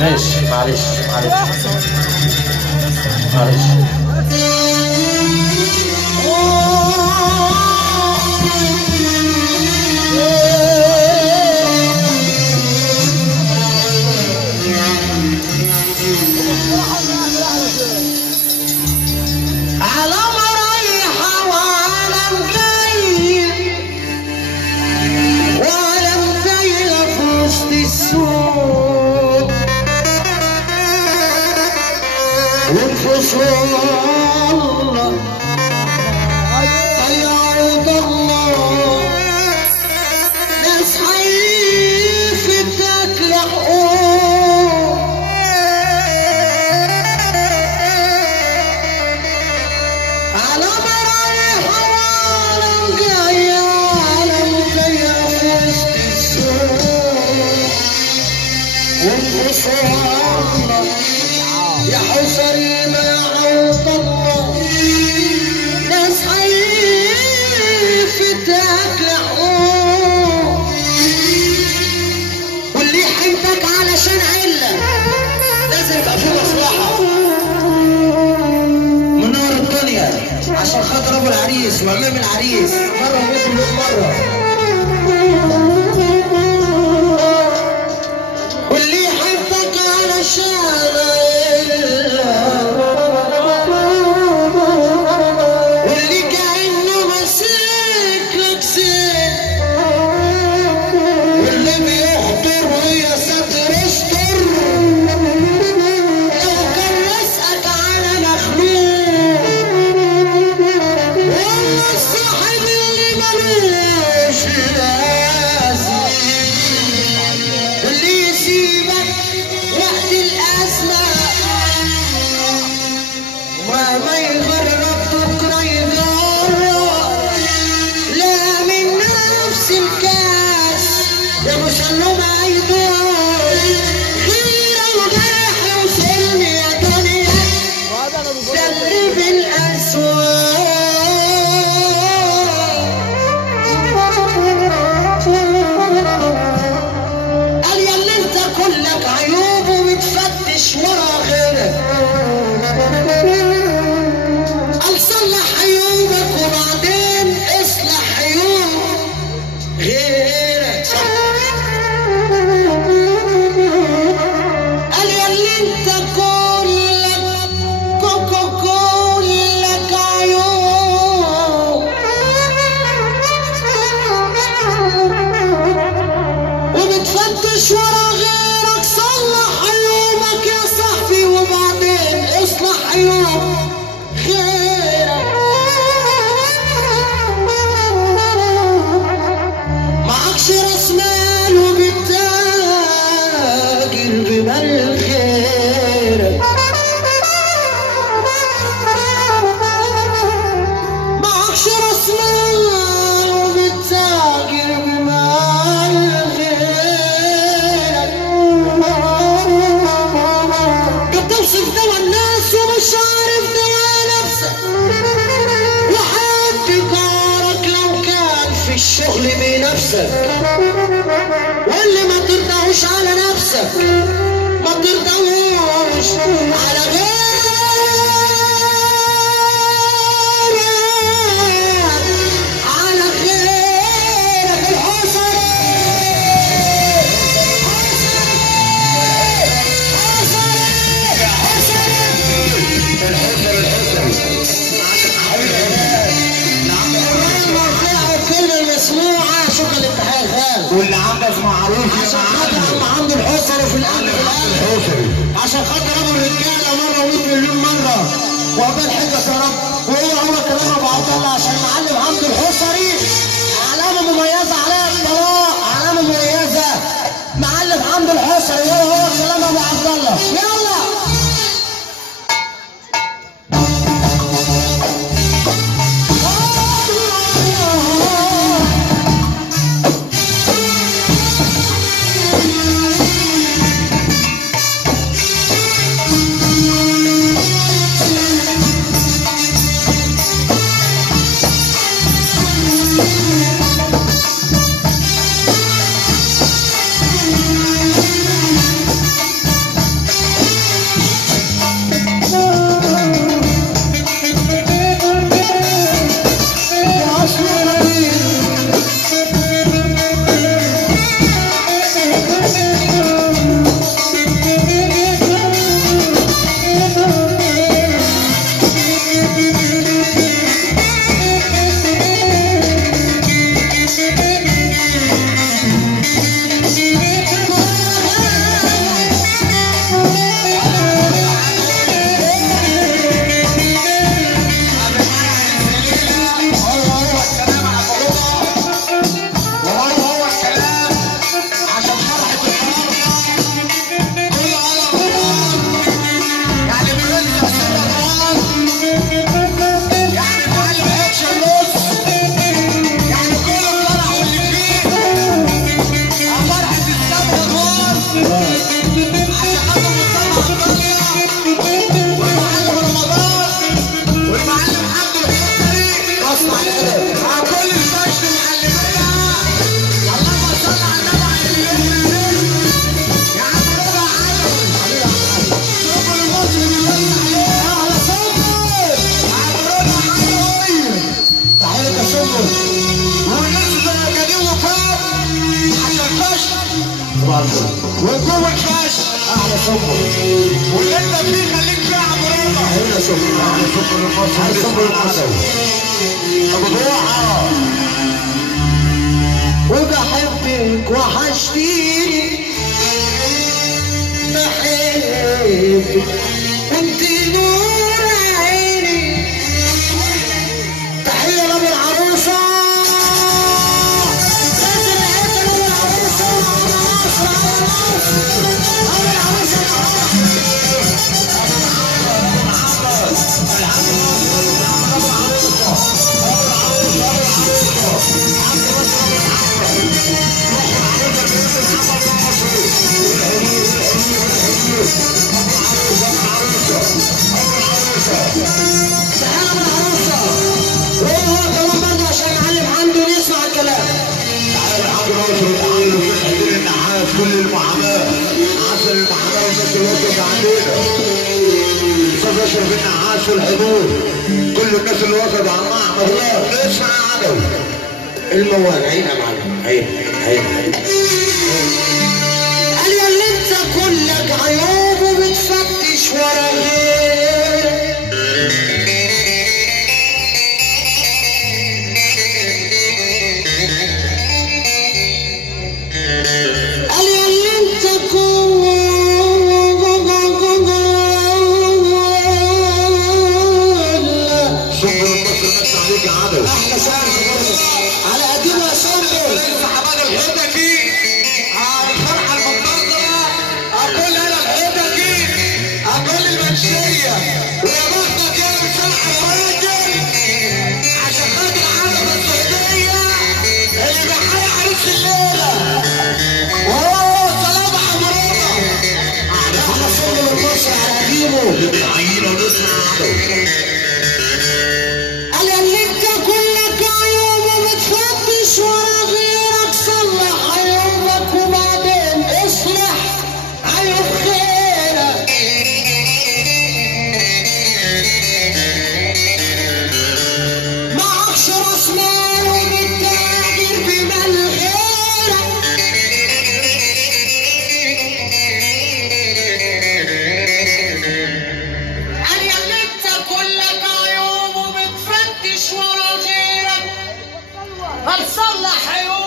ماشي معلش يا حسري ما عوض الله ناس حيفتك لحقوق واللي يحبك علشان علة لازم يبقى في مصلحة منور الدنيا عشان خاطر ابو العريس وامام العريس مرة ومثل مرة واللي يحبك علشان واللي كأنه مسك لك سيف واللي بيحضر ويا ستر استر لو كان رزقك على مخلوق والله الصاحب اللي ملوش لازم اللي يسيبك وقت الأزمة نفسك، واللي ما ترضاهوش على نفسك ما ترضاهوش على غيرك، على غيرك الحسن. واللي عندك معروف عشان خاطر عم حمد الحسري في القلب عشان خاطر ابو الرجاله مره و100 مليون مره وعقبال حجه يا رب. وهو كلام ابو عبد الله عشان المعلم حمد الحسري علامه مميزه عليها الطلاق، علامه مميزه معلم حمد الحسري. هو كلام ابو عبد الله. يلا وجوه الكاش احلى سكر واللي انت فيه خليك فيه عمرنا. هنا سكر احلى سكر المصري، احلى سكر العسل ابو ضوحه. وبحبك وحشتيني بحبك وانت نور عيني. تحية لابو العروسة كل المحاماه عسل المحاماه والناس اللي وقفت علينا. استاذ اشرف النحاس في الحضور، كل الناس اللي وقفت على المعمل اسمع يا عدوي الموال. عين يا معلم، عين عين عين. قال يا اللي انت كلك عيوب وبتفتش ورا غيرك. قال يا اللي انت صبر المصري بس عليك يا عدوي. احلى شعر على قديمه يا صبر. حماد الحدكي الفرحه المنتظره. اقول انا الحدكي، اقول المنشيه ويا بختك يا مسامح الراجل عشان خاطر عدد الصحبيه اللي بيحيي عريس الليله. وهو سلام عمرنا احلى صبر المصري على قديمه. بيعينا ونسمع عدوي. قال يا اللي انت كلك عيوب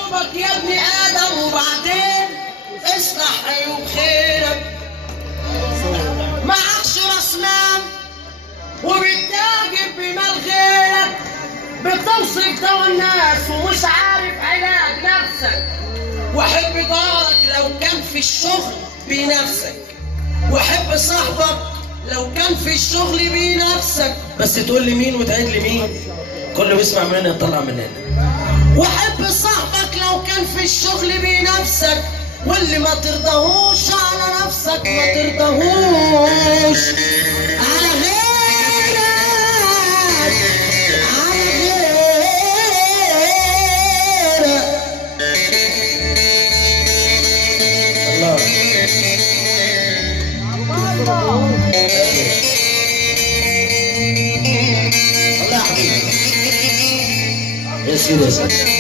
دوبك يا ابن ادم وبعدين اصلح عيوب خيرك. معكش راس مال وبتتاجر بمال غيرك، بتوصف دوا الناس ومش عارف علاج نفسك. وحب جارك لو كان في الشغل بنفسك، وحب صاحبك لو كان في الشغل بنفسك. بس تقول لي مين وتعيد لي مين؟ كله بيسمع مننا يطلع مننا. وحب صاحبك لو كان في الشغل بنفسك، واللي ما ترضاهوش على نفسك ما ترضاهوش على غيرك، على غيرك. الله يا حبيبي يا سيدي يا سيدي.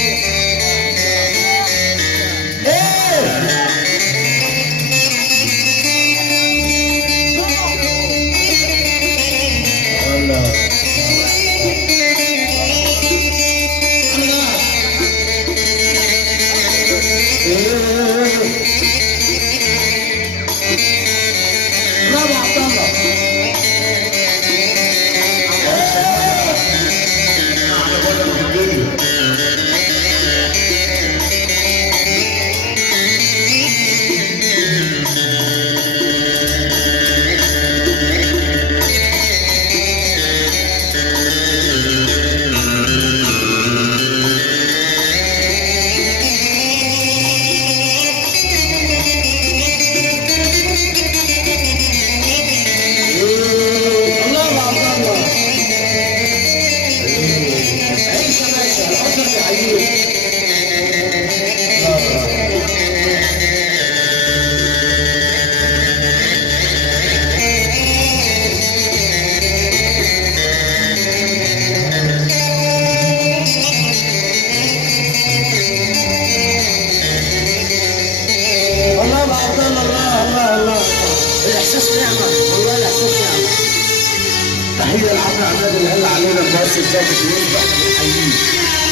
تحية لعم عماد اللي هلا علينا المؤسس ثابت وينفع حقيقي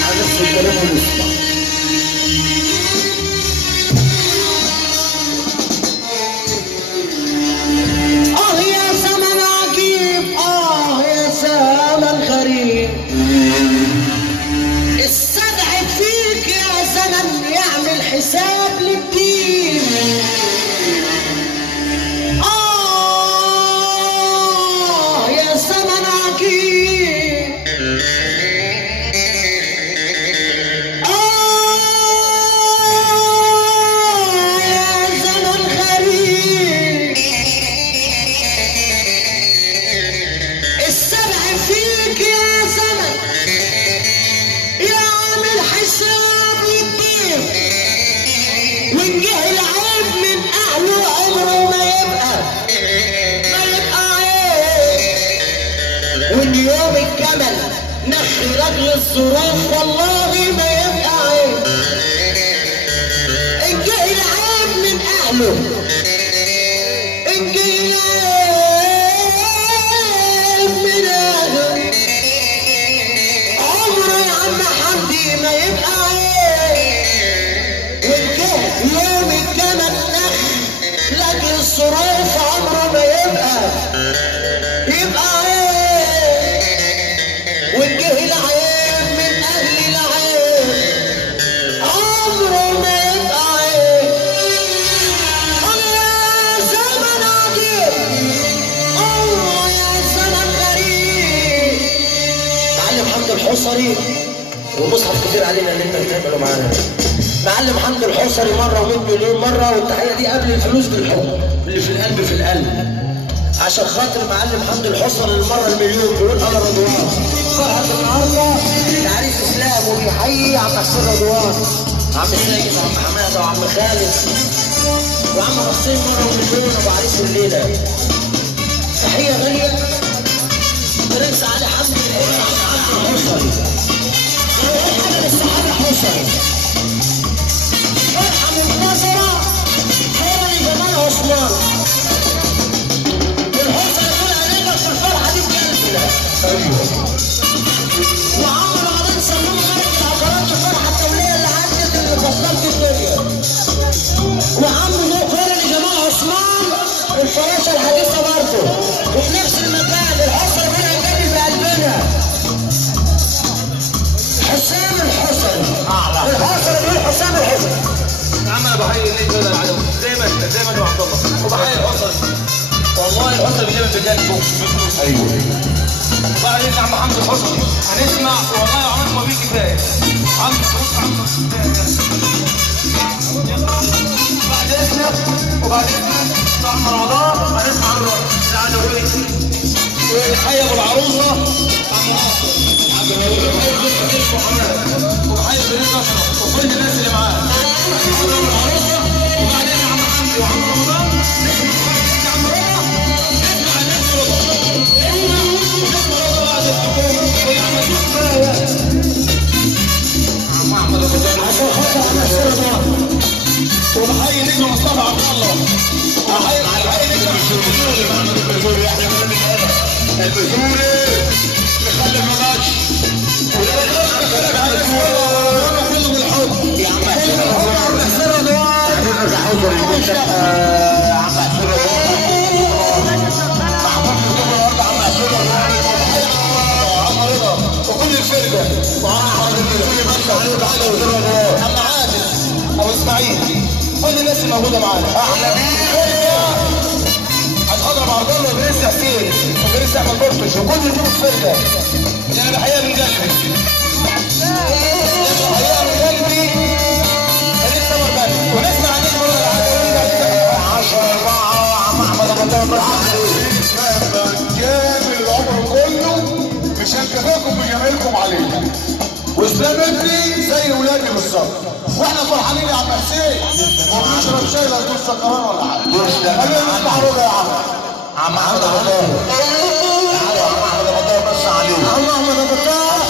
على نفس الكلام ونسمع. يا زمن عجيب، يا زمن غريب، استدعت فيك يا زمن يعمل حساب للدين. يا زمن عجيب، يا زمن غريب، السبع فيك يا زمن يعمل حساب للدين. وإن جه العيب من أهله عمره ما يبقى وان يوم الجمل نخي رجل الظروف والله ما يبقى عيب. ان جه العيب من اهله، ان جه العيب من اهله عمره يا عم حمدي ما يبقى عيب. وان جه يوم الجمل نخي رجل الظروف عمره ما يبقى عيب. وجه العيب من اهل العيب عمره ما يبقى عيب. يا زمن عجيب، يا زمن غريب. معلم حمد الحصري ومصحف كتير علينا اللي انت بتعمله معانا. معلم حمد الحصري مره و100 مليون مره، والتحيه دي قبل الفلوس بالحب اللي في القلب في القلب. عشان خاطر معلم حمد الحصري المره المليون بيقول انا رضوان. فرحة النهارده العريس اسلام وبيحيي عم حسين رضوان، عم ساجد وعم حماده وعم خالد وعم حسين مره ومليون ابو عريس الليله. تحيه غاليه برنس علي حمد الحصري. احنا لسه علي الحصري فرحه منتصره خير جمال عثمان. الحصري طول علينا في الفرحه دي بجد. وعمر رمضان صمم غير العقارات الفرحه الدوليه اللي عدت اللي بحيي دول العدو زي ما انت زي ما انت عبد الله وبحيي الحصري والله الحصري بيجيب البلاد فوق بفلوس. ايوه وبعدين يا عم حمد الحصري هنسمع والله عمرك ما فيه كفايه عم بص عم بعد اذنك وبعد اذنك طعم رمضان هنسمع العدويه وحي ابو العروسه عم ناصر عبد وحي بريد اشرف وكل الناس اللي معاه ابو العروسه وبعدين عم حمدي وعم رمضان نسمع عم رمضان نسمع الناس عشان خاطر انا السنه وبحيي نجم مصطفى عبد الله بحيي نجم البزوري احنا من البزوري نخلي المغاش يا عم حسين وكل الفرقه عم عادل ابو اسماعيل كل الناس اللي موجوده معانا احلى هتضرب عبد الله وبريس حسين وبريس احمد برطش وكل الجنود الفرقه اللي انا بحييها من قلبي بحييها من قلبي فريد سمر بن ونسمع عن نجم 10-4 عم احمد ابو طاهر كامل العمر كله مش هنكفاكم بجمالكم علينا واسلام ابني زي ولادي بالظبط واحنا فرحانين يا عم حسين وبنشرب شاي لا يكون سكران ولا حاجه خلينا نسمع ربع يا عم احمد ابو طاهر تعالوا عم احمد ابو طاهر بس عليهم عم احمد ابو طاهر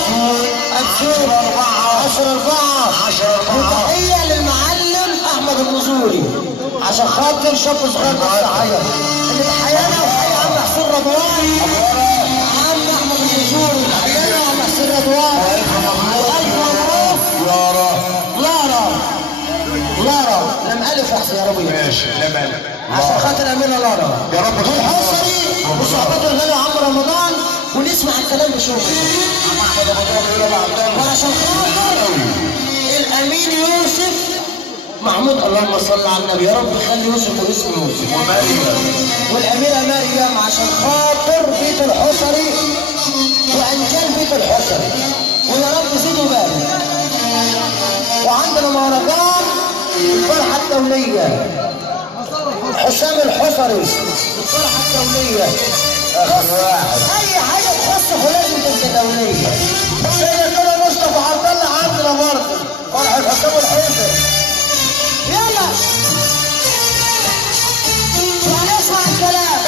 10-4 وتحيه للمعلم احمد النزوري عشان خاطر شاب صغير بس عيط اللي تحيانا وحيا عم حسين رضوان عم احمد النزوري تحيانا وعم حسين رضوان الف مبروك لارا لم الف يا حسين يا ربي ماشي لم الف عشان خاطر امينه لارا يا رب والحصري وصحبته الغالي عم رمضان ونسمع الكلام بشوفه عم احمد ابو طاهر يقول له عبد الله وعشان خاطر الامين يوسف محمود اللهم صل على النبي يا رب يخلي يوسف واسم يوسف والاميره مريم عشان خاطر بيت الحصري وانجال بيت الحصري ويا رب زيدوا بالك وعندنا مهرجان الفرحه الدوليه حسام الحصري الفرحه الدوليه اي حاجه تخصه لازم تبقى دوليه زي كده مصطفى عبد الله عندنا برضه فرحه حسام الحصري يلا ونسمع الكلام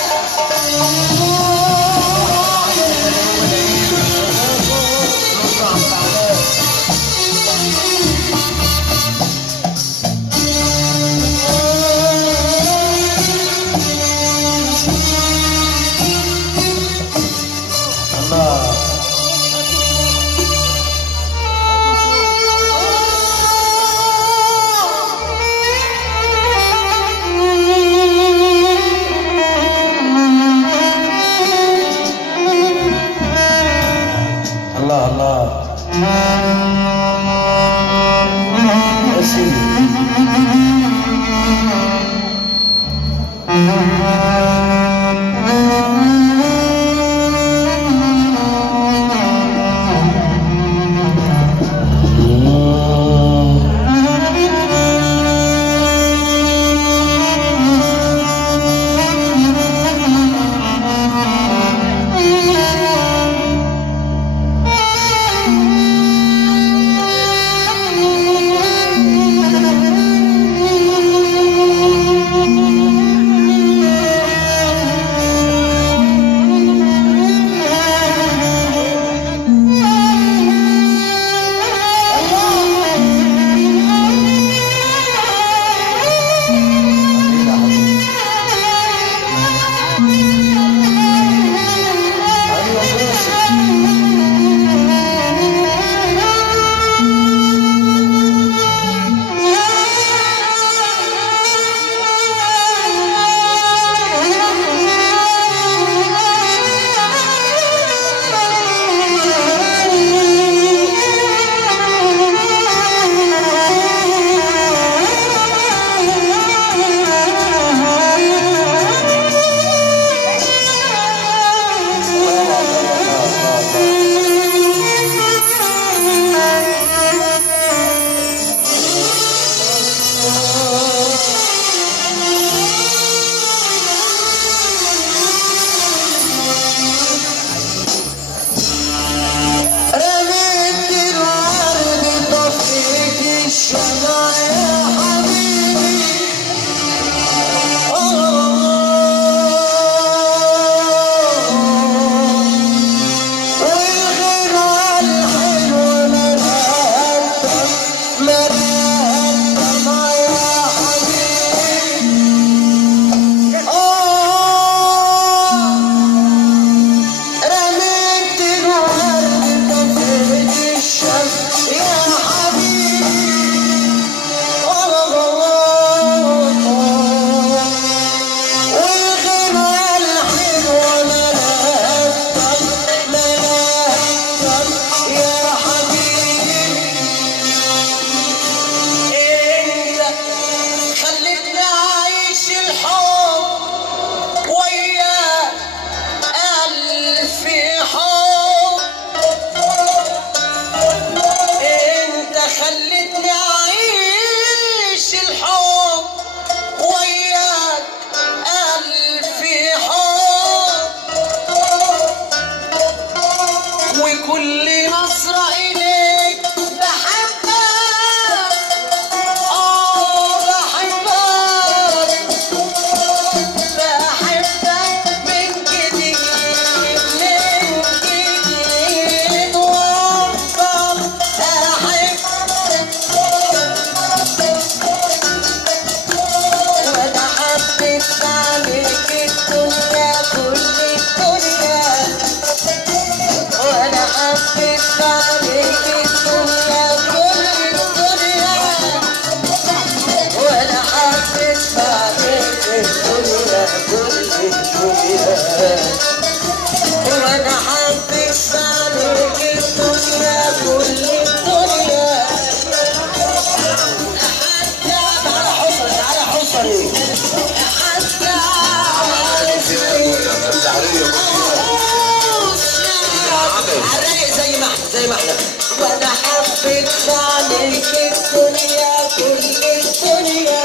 زي ما احنا. وانا حبيت عليك الدنيا كل الدنيا،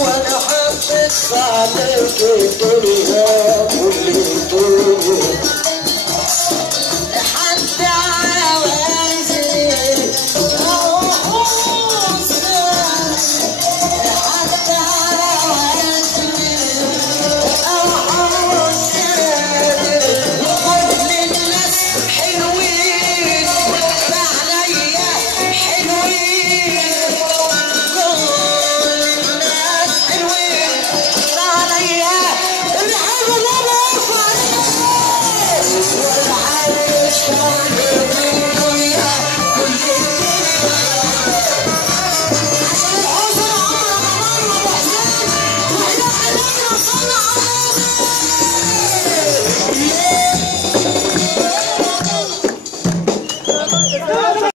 وانا حبيت عليك الدنيا